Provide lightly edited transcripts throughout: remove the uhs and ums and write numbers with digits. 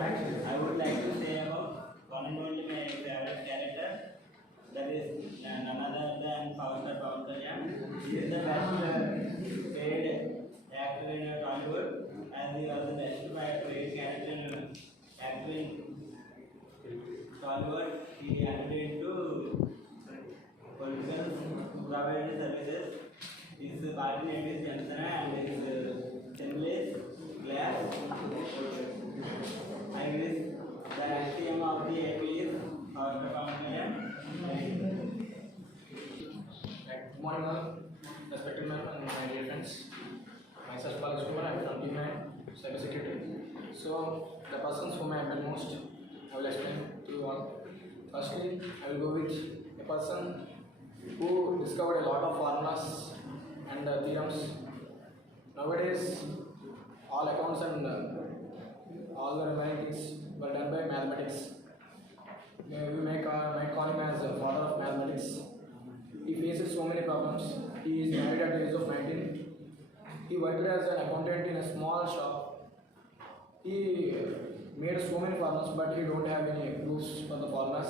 I would like to say about one and only my favorite character, that is none other than Power. He is the best paid actor in Tollywood, as he was the best paid character in actor in Tollywood. He entered into political provided services. His party name is Janatana and his symbol is glass. I wish the axiom of the AP is Power. Good morning all, respected ma'am and my dear friends. Myself Balaji Kumar, I am from T9 Cybersecurity. So the persons whom I met most, I will explain to you all. Firstly, I will go with a person who discovered a lot of formulas and theorems. Nowadays, all accounts and all the remaining things were done by mathematics. We might call him as the father of mathematics. He faces so many problems. He is married at the age of 19. He worked as an accountant in a small shop. He made so many formulas, but he don't have any proofs for the formulas.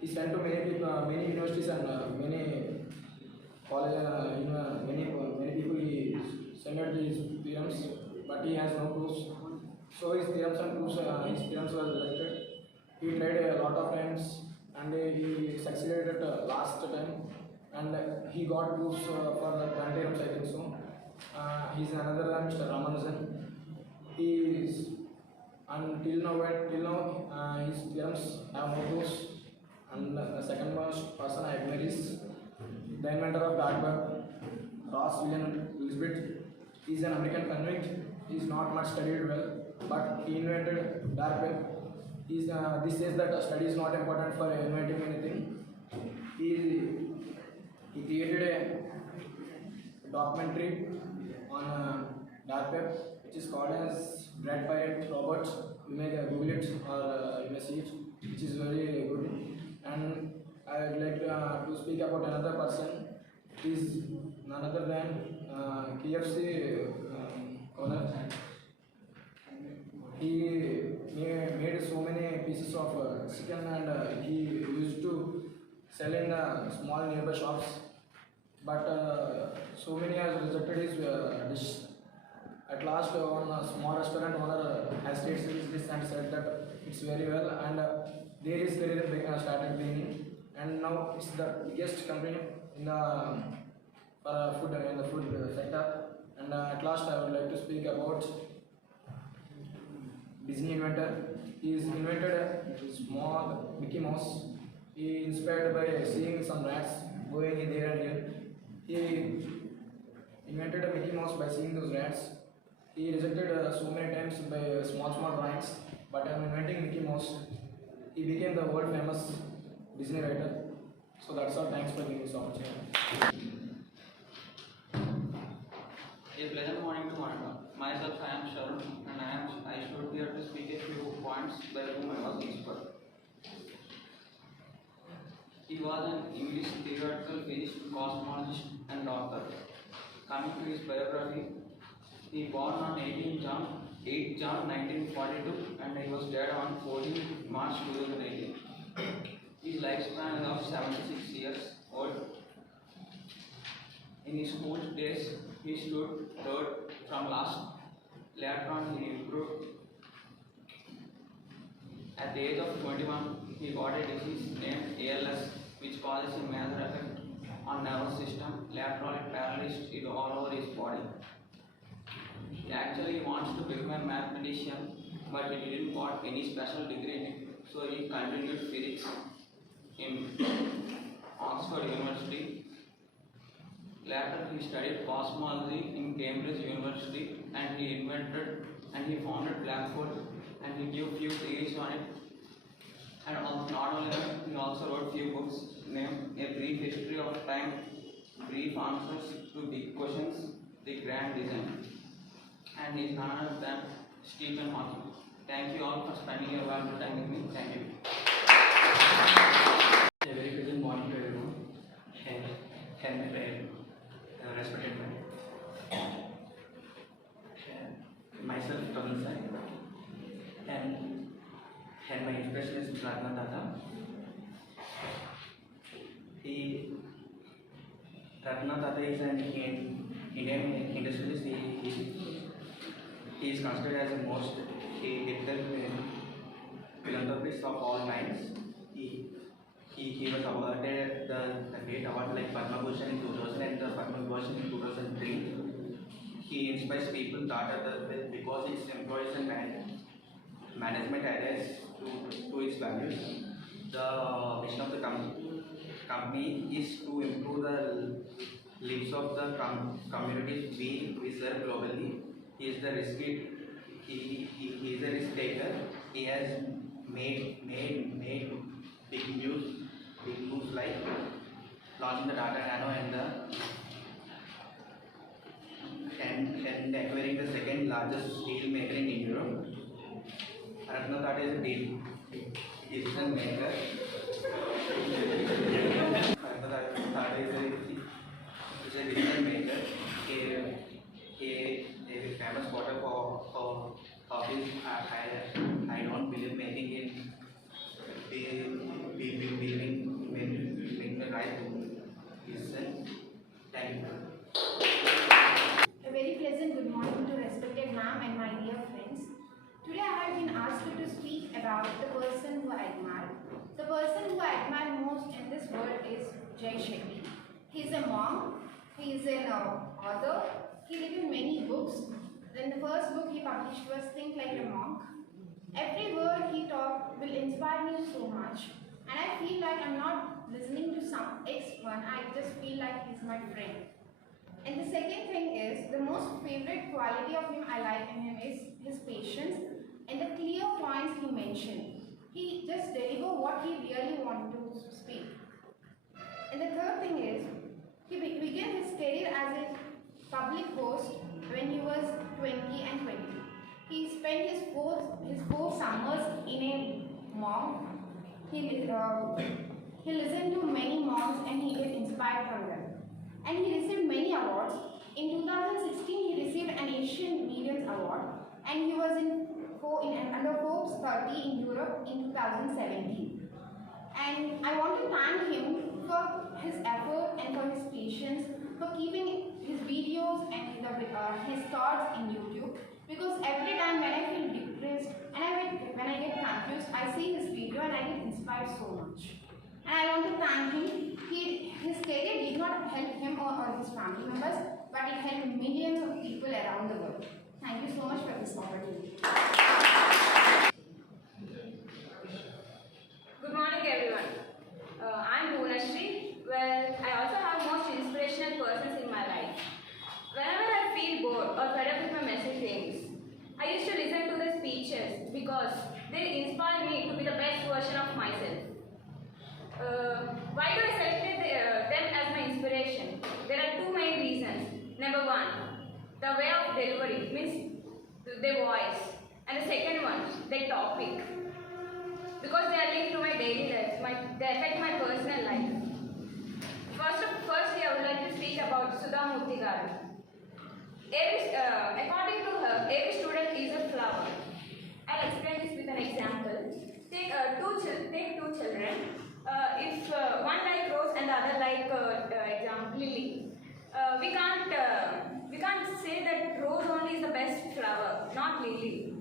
He sent to many people, many universities and many college, many people. He sent these theorems, but he has no proofs. So his theorems and proofs, his theorems were rejected. He tried a lot of times and he succeeded at last time, and he got proofs for the 20 theorems, I think so. He's another than Mr. Ramanujan. He is until now his theorems have no proofs. And the second most person I admire is the inventor of dark web, Ross William Lisbeth. He is an American convict. He is not much studied well, but he invented dark web. This says that study is not important for inventing anything. He created a documentary on dark web, which is called as Bread Pirate Robots. You may Google it or you may see it, which is very good. And I would like to speak about another person. He is none other than KFC owner. He made so many pieces of chicken and he used to sell in small nearby shops. But so many has rejected his dish. At last, one small restaurant owner has tasted this and said that it's very well, and there his career started beginning. And now it's the biggest company in the food sector. And at last, I would like to speak about Disney inventor. He is invented a small Mickey Mouse. He inspired by seeing some rats going in there and here. He invented a Mickey Mouse by seeing those rats. He rejected so many times by small drawings, but I'm inventing Mickey Mouse. He became the world famous Disney writer. So that's all. Thanks for giving this opportunity. A pleasant morning to one and all. Myself, I am Sharon, and I stood here to speak a few points by whom I was inspired. He was an English theoretical physicist, cosmologist, and doctor. Coming to his biography, he born on 8 Jan 1942, and he was dead on 14 March 2018. His lifespan is of 76 years old. In his school days, he stood third from last. Later on, he improved. At the age of 21, he got a disease named ALS, which causes a major effect on nervous system. Later on, it paralyzed it all over his body. He actually wants to become a mathematician, but he didn't got any special degree in it. So he continued physics in Oxford University. Later, he studied cosmology in Cambridge University, and he founded black hole, and he gave few theories on it. And not only that, he also wrote few books named A Brief History of Time, Brief Answers to Big Questions, The Grand Design. And he is none other than Stephen Hawking. Thank you all for spending your valuable time with me. Thank you. A very pleasant morning to everyone. Respected myself, Sai, and and my inspiration is Raghu Tata. Raghu Tata is an Indian industrialist. He is considered as the most ethical philanthropist of all times. He was awarded the great award like Padma Bhushan in 2000 and the Padma Bhushan in 2003. He inspires people because its employees and management adheres to its values. The mission of the company is to improve the lives of the communities we serve globally. He is the risk taker. He has made big moves like launching the Tata Nano and acquiring the second largest steel maker in Europe. Raghu Tata is a decision maker. Raghu Tata is a decision maker. A famous quote for his I don't believe making the right decision. Thank you. A very pleasant good morning to respected ma'am and my dear friends. Today I have been asked to speak about the person who I admire. The person who I admire most in this world is Jay Shetty. He is a monk, he is an author, he written many books. Then the first book he published was Think Like a Monk. Every word he talked will inspire me so much. And I feel like I'm not listening to some ex-one, I just feel like he's my friend. And the second thing is, the most favorite quality of him I like in him is his patience and the clear points he mentioned. He just deliver what he really wanted to speak. And the third thing is, he began his career as a public host when he was 20 and 22. He spent his four summers in a monk. He listened to many monks and he was inspired from them. And he received many awards. In 2016, he received an Asian Medians Award, and he was under Forbes 30 in Europe in 2017. And I want to thank him for his effort and for his patience, for keeping his videos and his thoughts in YouTube. Because every time when I feel depressed and when I get confused, I see his video and I get inspired so much. And I want to thank him. His career did not help him or his family members, but it helped millions of people around the world. Thank you so much for this opportunity. Good morning, everyone. I'm Bhunashri. Well, I also have most inspirational persons in my life. Whenever I feel bored or fed up with my messy things, I used to listen to the speeches because they inspire me to be the best version of myself. Why do I select them as my inspiration? There are two main reasons. Number one, the way of delivery, means their voice. And the second one, their topic. Because they are linked to my daily life, they affect my personal life. Firstly, I would like to speak about Sudha Murthy garu. According to her, every student is a flower. I'll explain this with an example. Take two children. If one like rose and the other like example lily, we can't say that rose only is the best flower, not lily.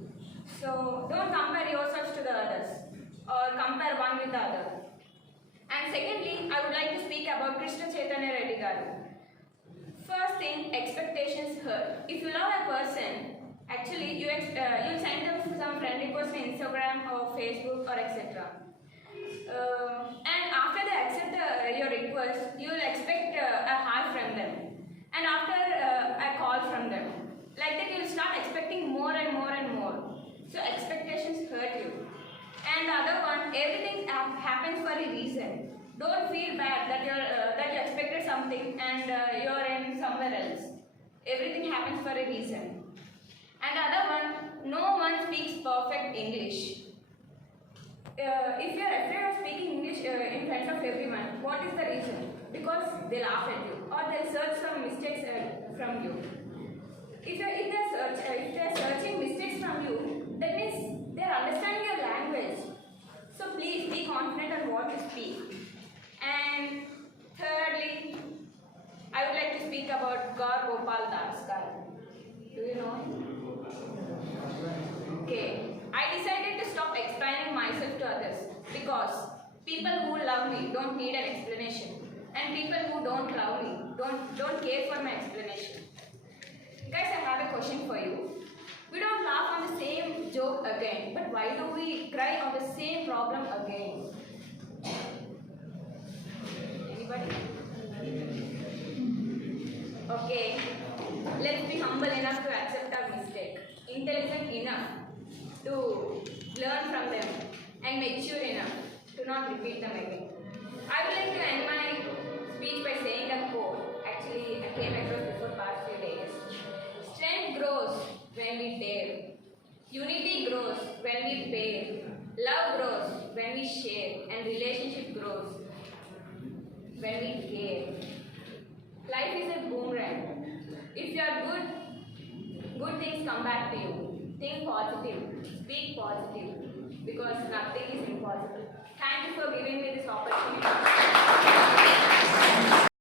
So don't compare yourselves to the others or compare one with the other. And secondly, I would like to speak about Krishna Chaitanya Reddy garu. First thing, expectations hurt. If you love a person, actually you send them some friend request on Instagram or Facebook or etc. And after they accept your request, you will expect a hi from them, and after a call from them. Like that, you will start expecting more and more and more. So expectations hurt you. And the other one, everything happens for a reason. Don't feel bad that you expected something and you're in somewhere else. Everything happens for a reason. And the other one, no one speaks perfect English. If you are afraid of speaking English in front of everyone, what is the reason? Because they laugh at you or they'll search some mistakes from you. If they are searching mistakes from you, that means they are understanding your language. confident on what to speak. And thirdly, I would like to speak about Gaur Gopal Das guy. Do you know him? Okay. I decided to stop explaining myself to others because people who love me don't need an explanation, and people who don't love me don't care for my explanation. Guys, I have a question for you. We don't laugh on the same joke again, but why do we cry on the same problem again? Anybody? Okay, let's be humble enough to accept our mistake, intelligent enough to learn from them, and mature enough to not repeat them again. I would like to end my speech by saying a quote. Actually, I came across before past few days. Strength grows when we dare. Unity grows when we pair. Love grows when we share, and relationship grows when we care. Life is a boomerang. If you are good things come back to you. Think positive, speak positive, because nothing is impossible. Thank you for giving me this opportunity.